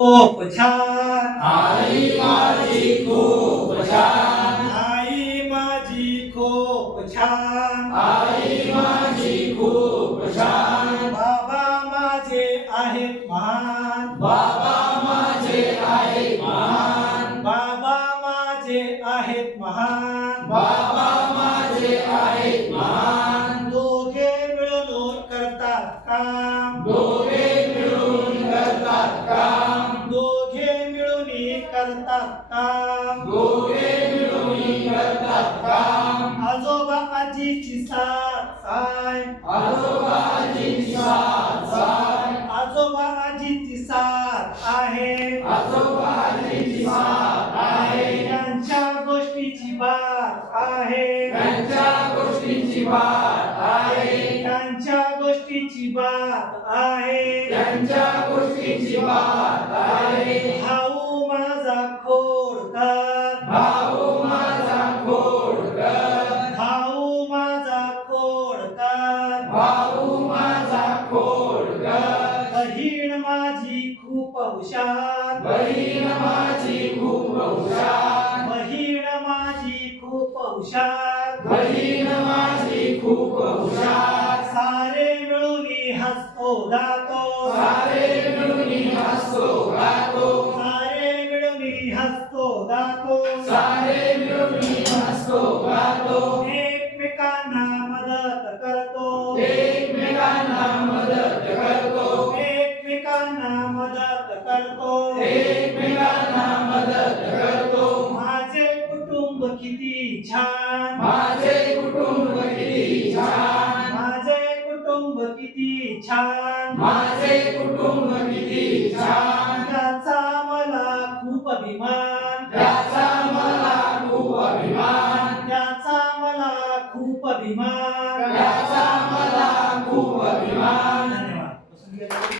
खूप छान आई माझी खूप छान, आई माझी खूप छान आई माझी खूप छान, बाबा माझे आहेत महान बाबा माझे आहेत महान, बाबा माझे आहेत महान बाबा माझे आहेत महान, दोघे मिळून करतात काम दोघे मिळून करतात काम, दोघे मिळून करतात काम दोघे मिळून करतात काम, आजोबा आजीची साथ साय आजोबा आजीची साथ साय, आजोबा आजीची साथ आहे आजोबा आजीची साथ आहे, त्यांच्या गोष्टीची बात आहे त्यांच्या गोष्टींची बात आहे, त्यांच्या गोष्टीची बात आहे त्यांच्या गोष्टींची बात आहे, भाऊ माझा खोडकर भाऊ माझा खोडकर, भाऊ माझा खोडकर भाऊ माझा खोडकर, बहीण माझी खूप हुशार बहीण माझी खूप हुशार, बहीण माझी खूप हुशार बहीण माझी खूप हुशार, सारे मिळून हसतो गातो सारे मिळून हसतो गातो, सारे मिळून हसतो गातो सारे मिळून हसतो गातो, एकमेकांना मदत करतो एकमेकांना मदत करतो, एकमेकांना मदत करतो एकमेकांना मदत करतो, माझे कुटुंब किती छान माझे कुटुंब किती छान, माझे कुटुंब किती छान माझे कुटुंब किती छान, त्याचा मला खूप अभिमान त्याचा मला खूप अभिमान, त्याचा मला खूप अभिमान